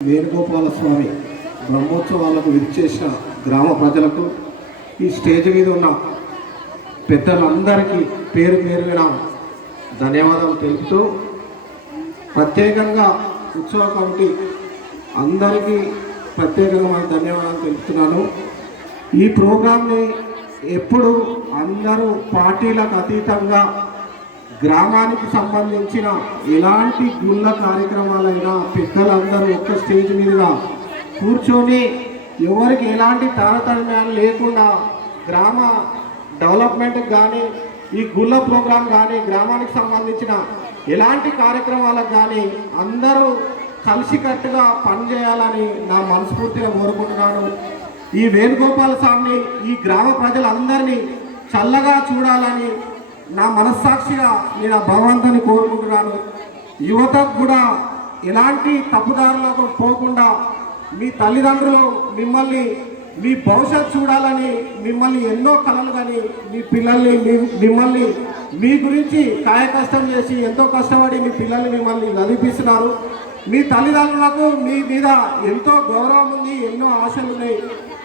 వేణుగోపాల స్వామి బ్రహ్మోత్సవాలకు విచ్చేసిన గ్రామ ప్రజలకు ఈ స్టేజ్ మీద ఉన్న పెద్దలందరికీ పేరు పేరున ధన్యవాదాలు తెలుపుతూ ప్రత్యేకంగా ఉత్సవ కమిటీ అందరికీ ప్రత్యేకంగా మన ధన్యవాదాలు తెలుపుతున్నాను. ఈ ప్రోగ్రాంని ఎప్పుడు అందరూ పార్టీలకు అతీతంగా గ్రామానికి సంబంధించిన ఎలాంటి గుళ్ళ కార్యక్రమాలైనా పెద్దలందరూ ఒక్క స్టేజ్ మీదుగా కూర్చొని ఎవరికి ఎలాంటి తారతమ్యాలు లేకుండా గ్రామ డెవలప్మెంట్కి కానీ ఈ గుళ్ళ ప్రోగ్రాం కానీ గ్రామానికి సంబంధించిన ఎలాంటి కార్యక్రమాలకు కానీ అందరూ కలిసికట్టుగా పనిచేయాలని నా మనస్ఫూర్తిగా కోరుకుంటున్నాను. ఈ వేణుగోపాల స్వామిని ఈ గ్రామ ప్రజలందరినీ చల్లగా చూడాలని నా మనస్సాక్షిగా నేను ఆ భగవంతుని కోరుకుంటున్నాను. యువతకు కూడా ఎలాంటి తప్పుదారులకు పోకుండా మీ తల్లిదండ్రులు మిమ్మల్ని మీ భవిష్యత్తు చూడాలని మిమ్మల్ని ఎన్నో కలలు కానీ మీ పిల్లల్ని మీ- మిమ్మల్ని మీ గురించి కాయ కష్టం చేసి ఎంతో కష్టపడి మీ పిల్లల్ని మిమ్మల్ని నదిపిస్తున్నారు మీ తల్లిదండ్రులకు మీ మీద ఎంతో గౌరవం ఉంది ఎన్నో ఆశలు ఉన్నాయి.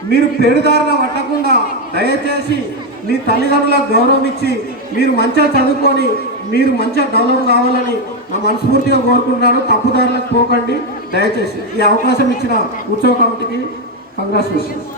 మీరు పెడుదారుగా పట్టకుండా దయచేసి మీ తల్లిదండ్రులకు గౌరవం ఇచ్చి మీరు మంచిగా చదువుకొని మీరు మంచిగా డెవలప్ కావాలని నా మనస్ఫూర్తిగా కోరుకుంటున్నాను. తప్పుదారులకు పోకండి. దయచేసి ఈ అవకాశం ఇచ్చిన ఉత్సవ కమిటీకి కంగ్రాచులేషన్స్.